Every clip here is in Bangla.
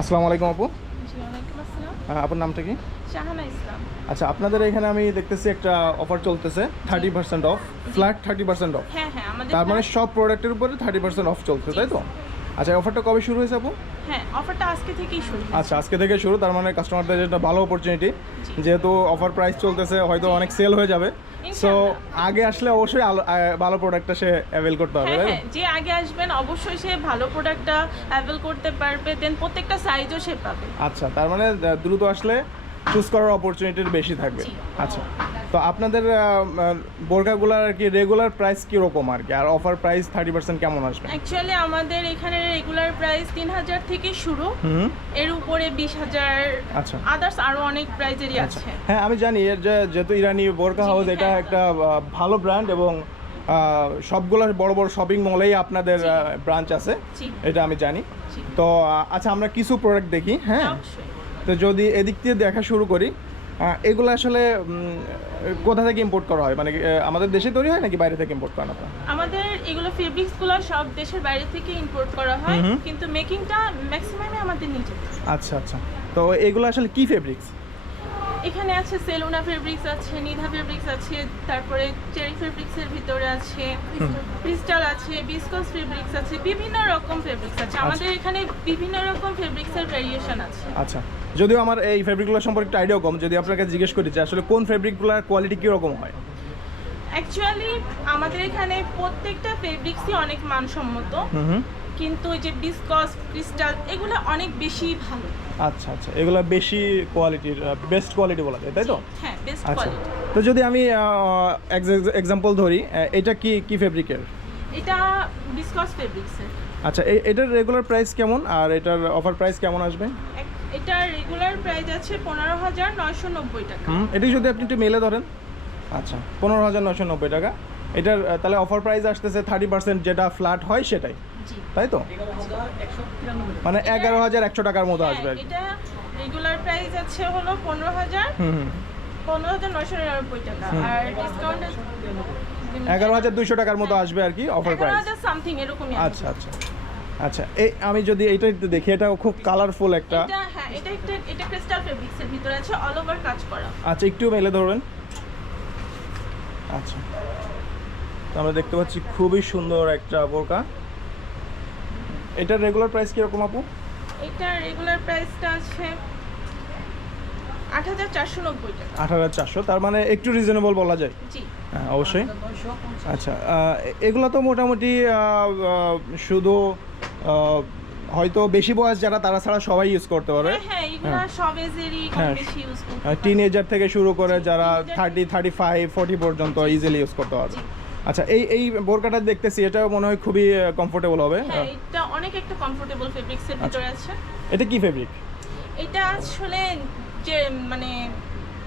আসসালামু আলাইকুম আপু। জি, ওয়ালাইকুম আসসালাম। আপনার নামটা কি? শাহানা ইসলাম। আচ্ছা, আপনাদের এখানে আমি দেখতেছি একটা অফার চলতেছে 30% অফ, ফ্ল্যাট 30% অফ। হ্যাঁ, হ্যাঁ, আমাদের তার মানে সব প্রোডাক্টের উপরে 30% অফ চলছে, তাই তো? আচ্ছা, এই অফারটা কবে শুরু হয়েছে আপু? হ্যাঁ, অফারটা আজকে থেকেই শুরু। আচ্ছা, আজকে থেকে শুরু। তার মানে কাস্টমারদের একটা ভালো অপরচুনিটি, যেহেতু অফার প্রাইস চলতেছে, হয়তো অনেক সেল হয়ে যাবে। সো আগে আসলে অবশ্যই ভালো প্রোডাক্টটা সে অ্যাভেল করতে হবে, হ্যাঁ, তাই তো? হ্যাঁ, যে আগে আসবেন অবশ্যই সে ভালো প্রোডাক্টটা অ্যাভেল করতে পারবে, দেন প্রত্যেকটা সাইজও সে পাবে। আচ্ছা, তার মানে দ্রুত আসলে চুজ করার অপরচুনিটি বেশি থাকবে। জি। আচ্ছা, তো আপনাদের বোরকাগুলোর আর কি রেগুলার প্রাইস কীরকম আর কি, আর অফার প্রাইস 30% কেমন আসবে? অ্যাকচুয়ালি আমাদের এখানে রেগুলার প্রাইস 3000 থেকে শুরু, এর উপরে 20000, আচ্ছা, আদার্স আরো অনেক প্রাইজেরই আচ্ছা। আছে। হ্যাঁ, আমি জানি এর যেহেতু ইরানি বোরকা জি, হাউস, এটা হ্যাঁ। একটা ভালো ব্র্যান্ড, এবং সবগুলো বড় বড় শপিং মলেই আপনাদের ব্রাঞ্চ আছে, জি। এটা আমি জানি। জি। তো আচ্ছা, আমরা কিছু প্রোডাক্ট দেখি। হ্যাঁ, অবশ্যই। তো যদি এদিক দিয়ে দেখা শুরু করি, এগুলো আসলে কোথা থেকে ইম্পোর্ট করা হয়, মানে আমাদের দেশে তৈরি হয় নাকি বাইরে থেকে ইম্পোর্ট করেন আপনারা? আমাদের এগুলো ফেব্রিক্সগুলো সব দেশের বাইরে থেকে ইম্পোর্ট করা হয়, কিন্তু মেকিংটা ম্যাক্সিমামই আমাদের নিজেদের। আচ্ছা, আচ্ছা। তো এগুলো আসলে কি ফেব্রিক্স? এখানে আছে সেলুনা ফেব্রিক্স আছে, নিধা ফেব্রিক্স আছে, তারপরে চেরি ফেব্রিক্সের ভিতরে আছে, ক্রিস্টাল আছে, বিসকস ফেব্রিক্স আছে, বিভিন্ন রকম ফেব্রিক্স আছে। আমাদের এখানে বিভিন্ন রকম ফেব্রিক্সের ভেরিয়েশন আছে। আচ্ছা, যদিও আমার এই ফেব্রিকগুলো সম্পর্কে একটা আইডিয়া কম, যদি আপনাকে জিজ্ঞেস করি যে আসলে কোন ফেব্রিকগুলোর কোয়ালিটি কীরকম হয়? অ্যাকচুয়ালি আমাদের এখানে প্রত্যেকটা ফেব্রিক্সই অনেক মানসম্মত, কিন্তু ওই যে বিসকস, ক্রিস্টাল এগুলো অনেক বেশি ভালো। আচ্ছা, আচ্ছা, এগুলো বেশি কোয়ালিটির, বেস্ট কোয়ালিটি বলা যায়, তাই তো? হ্যাঁ, বেস্ট আচ্ছা, কোয়ালিটি। তো যদি আমি এক্সাম্পল ধরি, এটা কি ফেব্রিকের? এটা বিসকস ফেব্রিক্সের। আচ্ছা, এটার রেগুলার প্রাইস কেমন, আর এটার অফার প্রাইস কেমন আসবে? এটা রেগুলার প্রাইস আছে 15990 টাকা। এটি যদি আপনি একটু মেলে ধরেন। আচ্ছা, 15990 টাকা। এটার তাহলে অফার প্রাইস আসতেছে 30%, যেটা ফ্ল্যাট হয় সেটাই, জি। তাই তো? মানে 11100 টাকার মতো হ্যাঁ, আসবে আর কি। এটা রেগুলার প্রাইস আছে হলো 15990 টাকা, আর ডিসকাউন্ট 11200 টাকার মতো আসবে আর কি অফার প্রাইস। 11000 সামথিং এরকমই। আচ্ছা, আচ্ছা, আচ্ছা। আমি যদি এইটা একটু দেখি, এটাও খুব কালারফুল একটা। এটা ক্রিস্টাল ফেব্রিক্সের ভিতরে আছে, অল ওভার কাজ করা। আচ্ছা, একটু মেলে ধরবেন। আচ্ছা, তো আমরা দেখতে পাচ্ছি খুবই সুন্দর একটা বোরকা। এটার রেগুলার প্রাইস কিরকম আপু? এটা রেগুলার প্রাইসটা আছে 8490 টাকা। 8400, তার মানে একটু রিজনেবল বলা যায়। জি। হ্যাঁ, অবশ্যই। আচ্ছা, এগুলো তো মোটামুটি শুধু হয়তো বেশি বয়স যারা, তারা ছাড়া সবাই ইউজ করতে পারে। হ্যাঁ, এগুলা সব এজেরই কম হ্যাঁ, বেশি ইউজ করতে পারে। টিনেজার থেকে শুরু করে যারা 30, 35, 40 পর্যন্ত ইজিলি ইউজ করতে পারবে। আচ্ছা, এই বোরকাটা দেখতেছি, এটা মনে হয় খুবই কমফোর্টেবল হবে। হ্যাঁ, এটা অনেক একটা কমফোর্টেবল ফেব্রিক্সের ভিতরে আছে। এটা কি ফেব্রিক? এটা আসলে যে মানে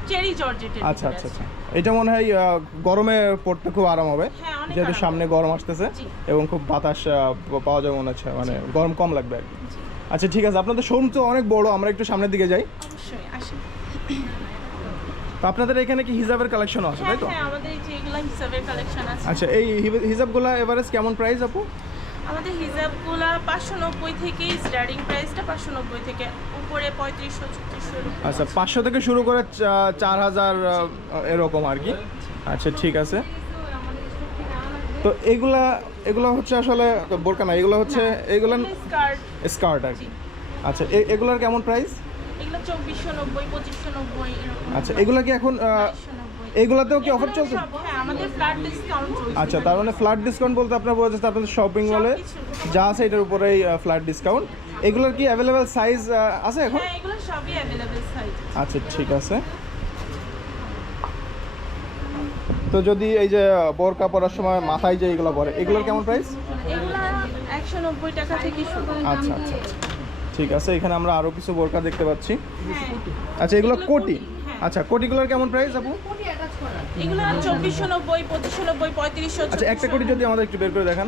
চেরি জর্জেটের। আচ্ছা, আচ্ছা, আচ্ছা। এটা মনে হয় গরমে পড়তে খুব আরাম হবে, হ্যাঁ, অনেক যেহেতু আরাম। সামনে গরম আসতেছে, জি। এবং খুব বাতাস পাওয়া যাবে মনে হচ্ছে, মানে গরম কম লাগবে আর কি। জি। আচ্ছা, ঠিক আছে। আপনাদের শোরুম তো অনেক বড়, আমরা একটু সামনের দিকে যাই। অবশ্যই আসেন। তো আপনাদের এখানে কি হিজাবের কালেকশন আছে, হ্যাঁ, তাই তো? হ্যাঁ, আমাদের এই যে এগুলা হিসাবের কালেকশন আছে। আচ্ছা, এই হিজাবগুলো এভারেজ কেমন প্রাইস আপু? আমাদের হিজাবগুলা 590 থেকে স্টার্টিং প্রাইসটা 590 থেকে উপরে 3500 3600। আচ্ছা, 500 থেকে শুরু করে 4000 এরকম আর কি। আচ্ছা, ঠিক আছে। তো এগুলা হচ্ছে আসলে বোরকা না, এগুলো হচ্ছে এগুলো স্কার্ট। স্কার্ট আর কি। আচ্ছা, এগুলার কেমন প্রাইস? এগুলো 2490 2590 এরকম। আচ্ছা, এগুলা কি এখন 2290 এগুলাতেও কি অফার এগুলো চলছে? সব, হ্যাঁ, আমাদের ফ্ল্যাট ডিসকাউন্ট চলছে। আচ্ছা, তার মানে ফ্ল্যাট ডিসকাউন্ট বলতে আপনার বোঝা যাচ্ছে আপনাদের শপিং মলে সবকিছু। যা আছে এটার উপরেই ফ্ল্যাট ডিসকাউন্ট। এগুলোর কি অ্যাভেলেবেল সাইজ আছে এখন? হ্যাঁ, এগুলো সবই অ্যাভেলেবল সাইজ। আচ্ছা, ঠিক আছে। তো যদি এই যে বোরকা পরার সময় মাথায় যে এগুলো পরে, এগুলোর কেমন প্রাইস? এগুলো 190 টাকা থেকে শুরু। আচ্ছা, আচ্ছা, আচ্ছা, ঠিক আছে। এখানে আমরা আরও কিছু বোরকা দেখতে পাচ্ছি। হ্যাঁ, আচ্ছা, এগুলো এগুলো কোটি। হ্যাঁ। আচ্ছা, কোটিগুলোর কেমন প্রাইস আপু? এগুলো 2490 2590 3500। আচ্ছা, একটা কোটি যদি আমাদের একটু বের করে দেখান।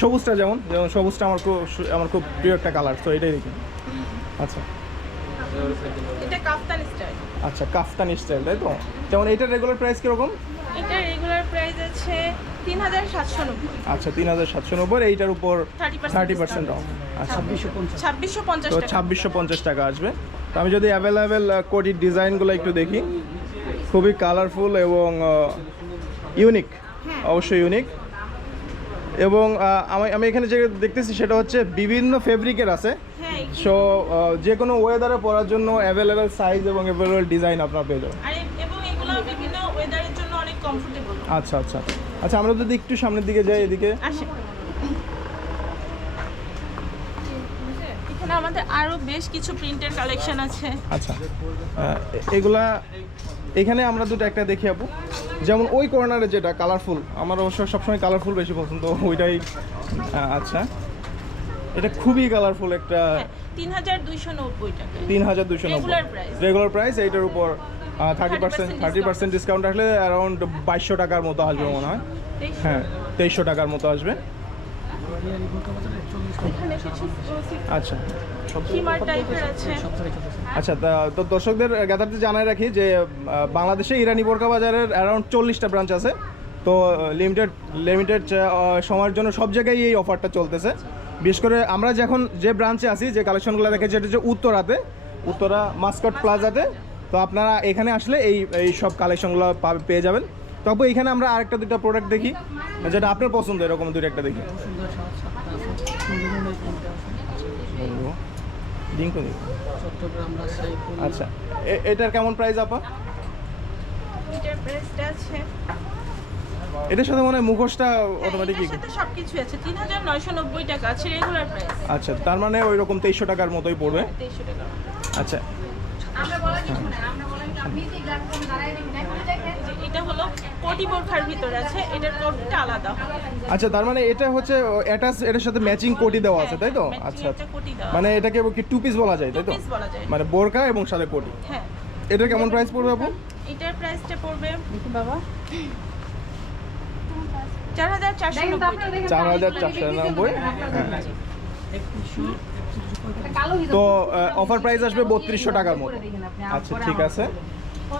সবুজটা যেমন সবুজটা আমার খুব প্রিয় একটা কালার, তো এটাই দেখি। আচ্ছা, এটা কাফতান স্টাইল। আচ্ছা, কাফতানি স্টাইল, তাই তো? যেমন এটার রেগুলার প্রাইস কিরকম? এটা রেগুলার প্রাইস আছে 3790। আচ্ছা, 3790, এইটার উপর 30% অফ। আচ্ছা, 2650 তো টাকা। 2650 টাকা আসবে। তো আমি যদি অ্যাভেলেবেল কোটির ডিজাইনগুলো একটু দেখি, খুবই কালারফুল এবং ইউনিক, অবশ্যই ইউনিক। এবং আমি এখানে যে দেখতেছি সেটা হচ্ছে বিভিন্ন ফেব্রিকের আছে। হ্যাঁ, সো যে কোনো ওয়েদারে পরার জন্য অ্যাভেলেবেল সাইজ এবং অ্যাভেলেবেল ডিজাইন আপনারা পেয়ে যাবেন। এবং এগুলো বিভিন্ন ওয়েদারের জন্য অনেক কমফোর্টেবল। আচ্ছা আচ্ছা আচ্ছা, আমরা যদি একটু সামনের দিকে যাই, এদিকে আসে। এখানে আমাদের আরো বেশ কিছু প্রিন্টের কালেকশন আছে। আচ্ছা, এগুলা এখানে আমরা দুটো একটা দেখি আপু। যেমন ওই কর্নারে যেটা কালারফুল, আমার অবশ্য সবসময় কালারফুল বেশি পছন্দ, ওইটাই। আচ্ছা, এটা খুবই কালারফুল একটা। 3290 টাকা। 3290 Regular price। Regular price. এইটার উপর 30% ডিসকাউন্ট আসলে অ্যারাউন্ড 2200 টাকার মতো আসবে মনে হয়। হ্যাঁ, 2300 টাকার মতো আসবে। এখানে কিছু আচ্ছা হিমার টাইপের আছে। আচ্ছা, তো দর্শকদের জ্ঞাতার্থে জানাই রাখি যে বাংলাদেশে ইরানি বোরকা বাজারের অ্যারাউন্ড 40টা ব্রাঞ্চ আছে। তো লিমিটেড সময়ের জন্য সব জায়গায় এই অফারটা চলতেছে। বিশেষ করে আমরা যখন যে ব্রাঞ্চে আছি, যে কালেকশনগুলো দেখেছি, এটা হচ্ছে উত্তরা মাস্কট প্লাজাতে। তো আপনারা এখানে আসলে এই সব কালেকশনগুলো পেয়ে যাবেন। তবে এখানে আমরা আরেকটা দুটো প্রোডাক্ট দেখি, যেটা আপনার পছন্দ, এরকম দুটো একটা দেখি। আচ্ছা, এটার কেমন প্রাইস আপা? এটার প্রাইসটা আছে, এটার সাথে মনে হয় মুখোশটা অটোমেটিকলি, এটার সাথে সবকিছু আছে। 3990 টাকা আছে রেগুলার প্রাইস। আচ্ছা, তার মানে ওই রকম 2300 টাকার মতোই পড়বে। 2300 টাকা। আচ্ছা, এটা হলো কোটি বোরখার ভিতরে আছে, এটার কোটটা আলাদা। আচ্ছা, তার মানে এটা হচ্ছে অ্যাটাচ, এটার সাথে ম্যাচিং কোটি দেওয়া আছে, তাই তো? Matching আচ্ছা একটা কোটি দেওয়া মানে এটাকে কি টু পিস বলা যায়, তাই তো? পিস বলা যায়। মানে বোরকা এবং সাথে কোটি। হ্যাঁ, এটা কেমন প্রাইস পড়বে আপু? এটার প্রাইসটা পড়বে বাবা 4490 টাকা। 4490। হ্যাঁ, তো অফার প্রাইস আসবে 3200 টাকার মতো। আচ্ছা, ঠিক আছে।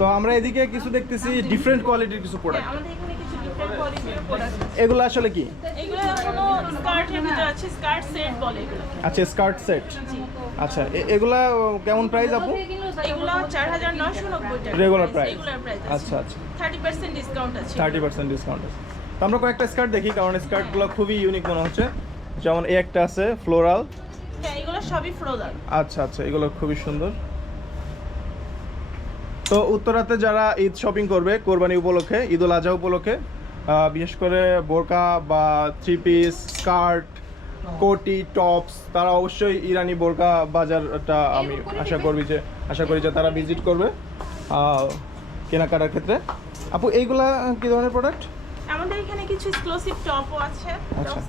তো আমরা এদিকে কিছু দেখতেছি ডিফারেন্ট কোয়ালিটির কিছু প্রোডাক্ট। আমাদের এখানে কিছু ডিফারেন্ট কোয়ালিটির প্রোডাক্ট আছে। এগুলো আসলে কি? এগুলো হলো স্কার্টের ভিতরে আছে, স্কার্ট সেট বলে এগুলো। আচ্ছা, স্কার্ট সেট। আচ্ছা, এগুলা কেমন প্রাইস আপু? এগুলো 4990 টাকা রেগুলার প্রাইস। Regular price. আচ্ছা আচ্ছা, 30% ডিসকাউন্ট আছে। 30% ডিসকাউন্ট আছে। তো আমরা কয়েকটা স্কার্ট দেখি, কারণ স্কার্টগুলো খুবই ইউনিক মনে হচ্ছে। যেমন এই একটা আছে ফ্লোরাল। হ্যাঁ, এগুলো সবই ফ্লোরাল। আচ্ছা আচ্ছা, এগুলো খুবই সুন্দর। তো উত্তরাতে যারা ঈদ শপিং করবে কোরবানি উপলক্ষে, ঈদুল আজহা উপলক্ষে, বিশেষ করে বোরকা বা থ্রি পিস, স্কার্ট, কোটি, টপস, তারা অবশ্যই ইরানি বোরকা বাজারটা আমি আশা করি যে তারা ভিজিট করবে কেনাকাটার ক্ষেত্রে। আপু, এইগুলা কি ধরনের প্রোডাক্ট? আমাদের এখানে কিছু এক্সক্লুসিভ টপও আছে, টপস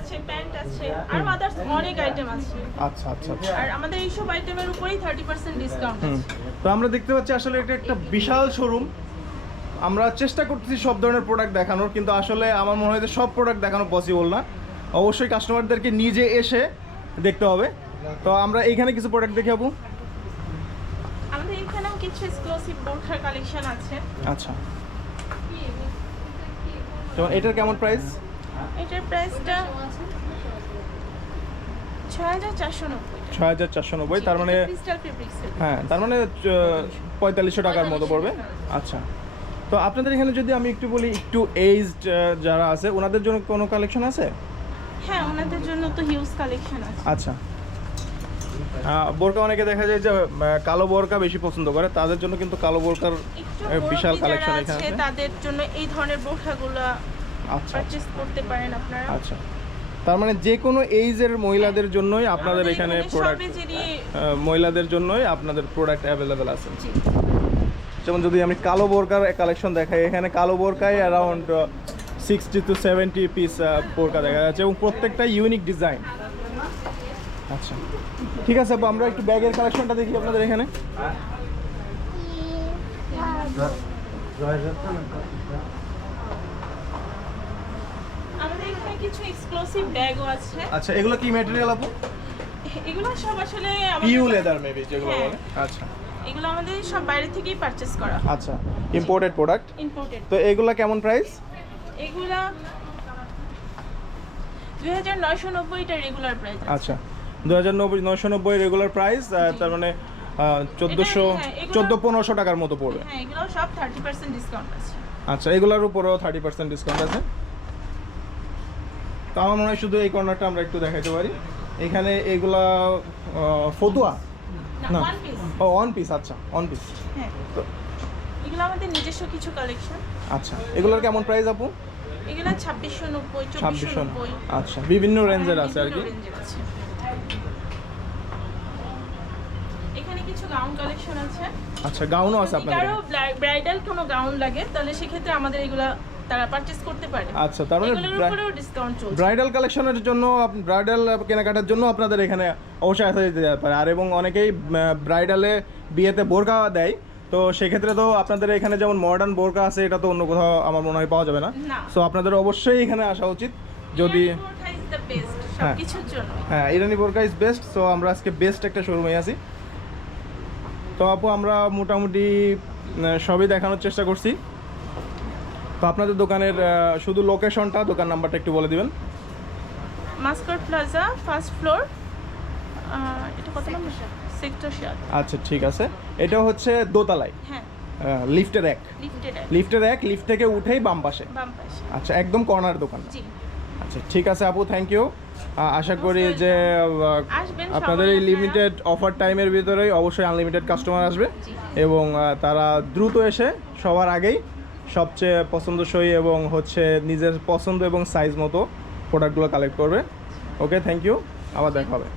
আছে, প্যান্ট আছে, আর আদার্স অনেক আইটেম আছে। আচ্ছা আচ্ছা আচ্ছা। আর আমাদের এই সব আইটেমের উপরেই 30% ডিসকাউন্ট আছে। তো আমরা দেখতে পাচ্ছি আসলে এটা একটা বিশাল শোরুম। আমরা চেষ্টা করতেছি সব ধরনের প্রোডাক্ট দেখানোর, কিন্তু আসলে আমার মনে হয় যে সব প্রোডাক্ট দেখানো পসিবল না। অবশ্যই কাস্টমারদেরকে নিজে এসে দেখতে হবে। তো আমরা এইখানে কিছু প্রোডাক্ট দেখি আপু। আমাদের এখানেও কিছু এক্সক্লুসিভ বোরখার কালেকশন আছে। আচ্ছা, তো এটার কেমন প্রাইস? এটার প্রাইসটা 6490 6490। তার মানে ক্রিস্টাল ফেব্রিক্স। হ্যাঁ, তার মানে 4500 টাকার মতো পড়বে। আচ্ছা, তো আপনাদের এখানে যদি আমি একটু বলি, একটু এজড যারা আছে ওনাদের জন্য কোনো কালেকশন আছে? হ্যাঁ, ওনাদের জন্য তো হিউজ কালেকশন আছে। আচ্ছা, বোরকা অনেকে দেখা যায় যে কালো বোরকা বেশি পছন্দ করে, তাদের জন্য কিন্তু কালো বোরকার বিশাল কালেকশন এখানে আছে। তাদের জন্য এই ধরনের বোরখাগুলো আচ্ছা পারচেজ করতে পারেন আপনারা। আচ্ছা, তার মানে যে কোনো এইজের মহিলাদের জন্যই আপনাদের এখানে প্রোডাক্ট, মহিলাদের জন্যই আপনাদের প্রোডাক্ট অ্যাভেলেবেল আছে। যেমন যদি আমি কালো বোরকার কালেকশন দেখাই, এখানে কালো বোরকায় অ্যারাউন্ড 60 to 70 পিস বোরকা দেখা যাচ্ছে এবং প্রত্যেকটা ইউনিক ডিজাইন। আচ্ছা, ঠিক আছে আপু, আমরা একটু ব্যাগের কালেকশনটা দেখি আপনাদের এখানে। আমাদের এখানে কিছু এক্সক্লুসিভ ব্যাগও আছে। আচ্ছা, এগুলো কি ম্যাটেরিয়াল আপু? এগুলো সব আসলে পিউ লেদার মেবি যেগুলো হ্যাঁ। বলে। আচ্ছা এগুলো আমাদের সব বাইরে থেকেই পারচেজ করা, আচ্ছা, ইম্পোর্টেড প্রোডাক্ট। ইম্পোর্টেড। তো এগুলা কেমন প্রাইস? এগুলা 2990 এটা রেগুলার প্রাইস। আচ্ছা 2990 রেগুলার প্রাইস, তার মানে 1400-1500 টাকার মতো পড়বে। হ্যাঁ, এগুলো সব 30% ডিসকাউন্ট আছে। আচ্ছা, এগুলোর উপরেও 30% ডিসকাউন্ট আছে। তো আমার মনে হয় শুধু এই কর্নারটা আমরা একটু দেখাইতে পারি। এখানে এগুলা ফতুয়া না, না, ওয়ান পিস। ও অন পিস। আচ্ছা অন পিস। হ্যাঁ, তো এগুলো আমাদের নিজস্ব কিছু কালেকশন। আচ্ছা, এগুলোর কেমন প্রাইস আপু? এগুলো 2690, 2600। 2490। আচ্ছা, বিভিন্ন রেঞ্জের আছে আর কি। বিভিন্ন রেঞ্জের আছে। এখানে কিছু গাউন কালেকশন আছে। আচ্ছা, গাউনও আছে আপনাদের কারো এখানে? ব্রাইডাল কোনো গাউন লাগে তাহলে সেক্ষেত্রে আমাদের এগুলা তারা পারচেজ করতে পারে। আচ্ছা, তার মানে এগুলোর উপরেও ডিসকাউন্ট চলছে। ব্রাইডাল কালেকশনের জন্য, ব্রাইডাল কেনাকাটার জন্য আপনাদের এখানে অবশ্যই আসা যেতে পারে। আর এবং অনেকেই ব্রাইডালে বিয়েতে বোরকা দেয়, তো সেক্ষেত্রে তো আপনাদের এখানে যেমন মডার্ন বোরকা আছে, এটা তো অন্য কোথাও আমার মনে হয় পাওয়া যাবে না। না। সো আপনাদের অবশ্যই এখানে আসা উচিত যদি। ইরানি বোরকা is the best হ্যাঁ। সবকিছুর জন্য। হ্যাঁ, ইরানি বোরকা ইজ বেস্ট। সো আমরা আজকে বেস্ট একটা শোরুমে আছি। তো আপু, আমরা মোটামুটি সবই দেখানোর চেষ্টা করছি। তো আপনাদের দোকানের শুধু লোকেশনটা, দোকান নাম্বারটা একটু বলে দিবেন। Mascot plaza, first floor. এটা কত নম্বর? সেক্টর 7। আচ্ছা ঠিক আছে, এটা হচ্ছে দোতলায়, হ্যাঁ, লিফটের এক। লিফট থেকে উঠেই বাম পাশে। বাম পাশে। আচ্ছা, একদম কর্নার দোকান। জি। আচ্ছা ঠিক আছে আপু, থ্যাংক ইউ। আশা করি যে আসবেন আপনাদের সবাই এই আপনারা। লিমিটেড অফার টাইমের ভিতরেই অবশ্যই আনলিমিটেড কাস্টমার আসবে জি। এবং তারা দ্রুত এসে সবার আগেই সবচেয়ে পছন্দসই এবং হচ্ছে নিজের পছন্দ এবং সাইজ মতো প্রোডাক্টগুলো কালেক্ট করবে। ওকে, থ্যাংক ইউ, আবার দেখা হবে।